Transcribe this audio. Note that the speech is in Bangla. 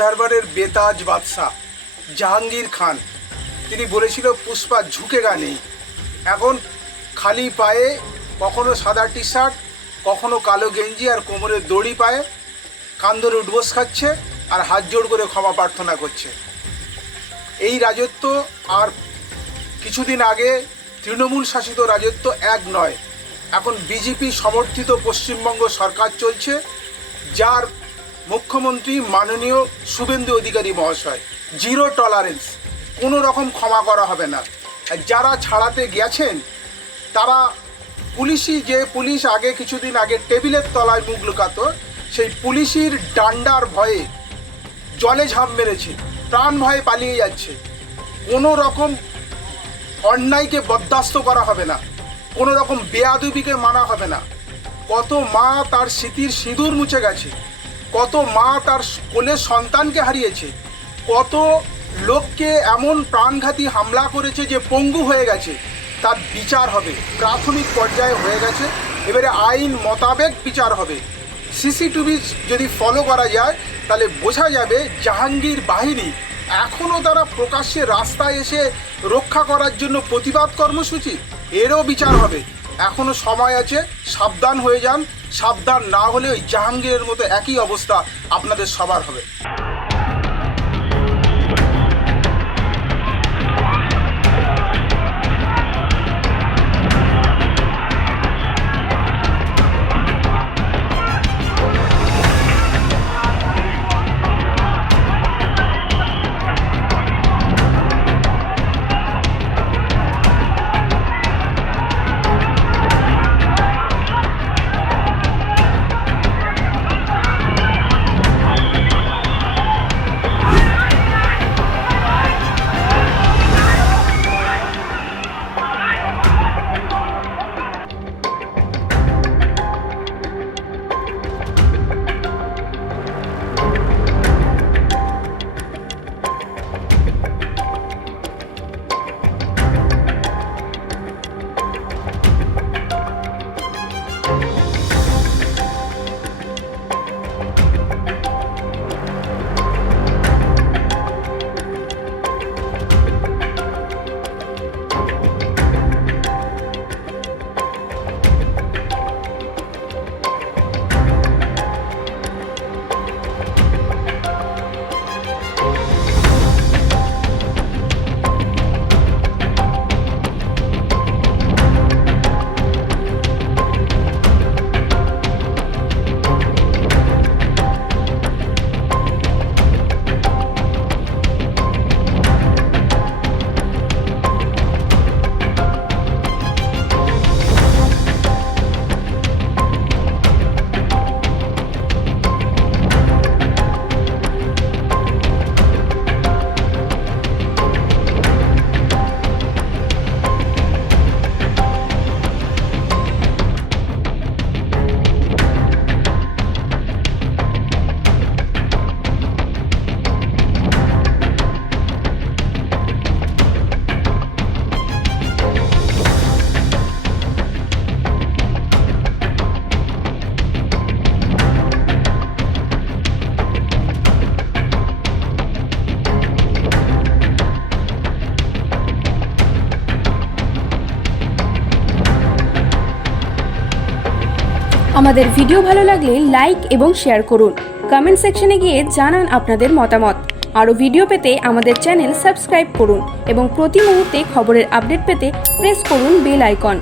ওল্ড হারবারের বেতাজ বাদশাহ জাহাঙ্গীর খান তিনি বলেছিল পুষ্পা ঝুঁকেগা নেই। এখন খালি পায়ে কখনো সাদা টি শার্ট, কখনো কালো গেঞ্জি আর কোমরে দড়ি পায়ে কান ধরে উঠবোস খাচ্ছে আর হাত জোড় করে ক্ষমা প্রার্থনা করছে। এই রাজত্ব আর কিছুদিন আগে তৃণমূল শাসিত রাজত্ব এক নয়। এখন বিজেপি সমর্থিত পশ্চিমবঙ্গ সরকার চলছে, যার মুখ্যমন্ত্রী মাননীয় শুভেন্দু অধিকারী মহাশয়। জিরো টলারেন্স, কোনো রকম ক্ষমা করা হবে না। যারা ছাড়াতে গেছেন তারা পুলিশ আগে কিছুদিন আগে টেবিলের তলায় মুখ লুকাতো, সেই পুলিশের ডান্ডার ভয়ে জলে ঝাঁপ মেরেছে, প্রাণ ভয়ে পালিয়ে যাচ্ছে। কোনো রকম অন্যায়কে বরদাস্ত করা হবে না, কোনো রকম বেয়াদবিকে মানা হবে না। কত মা তার স্মৃতির সিঁদুর মুছে গেছে, কত মা তার কোলের সন্তানকে হারিয়েছে, কত লোককে এমন প্রাণঘাতী হামলা করেছে যে পঙ্গু হয়ে গেছে। তার বিচার হবে, প্রাথমিক পর্যায়ে হয়ে গেছে, এবারে আইন মোতাবেক বিচার হবে। সিসিটিভি যদি ফলো করা যায় তাহলে বোঝা যাবে জাহাঙ্গীর বাহিনী এখনও তারা প্রকাশ্যে রাস্তায় এসে রক্ষা করার জন্য প্রতিবাদ কর্মসূচি, এরও বিচার হবে। এখনও সময় আছে, সাবধান হয়ে যান। সাবধান না হলে ওই জাহাঙ্গীরের মতো একই অবস্থা আপনাদের সবার হবে। আমাদের ভিডিও ভালো লাগলে লাইক এবং শেয়ার করুন। কমেন্ট সেকশনে গিয়ে জানান আপনাদের মতামত। আরও ভিডিও পেতে আমাদের চ্যানেল সাবস্ক্রাইব করুন এবং প্রতি মুহূর্তে খবরের আপডেট পেতে প্রেস করুন বেল আইকন।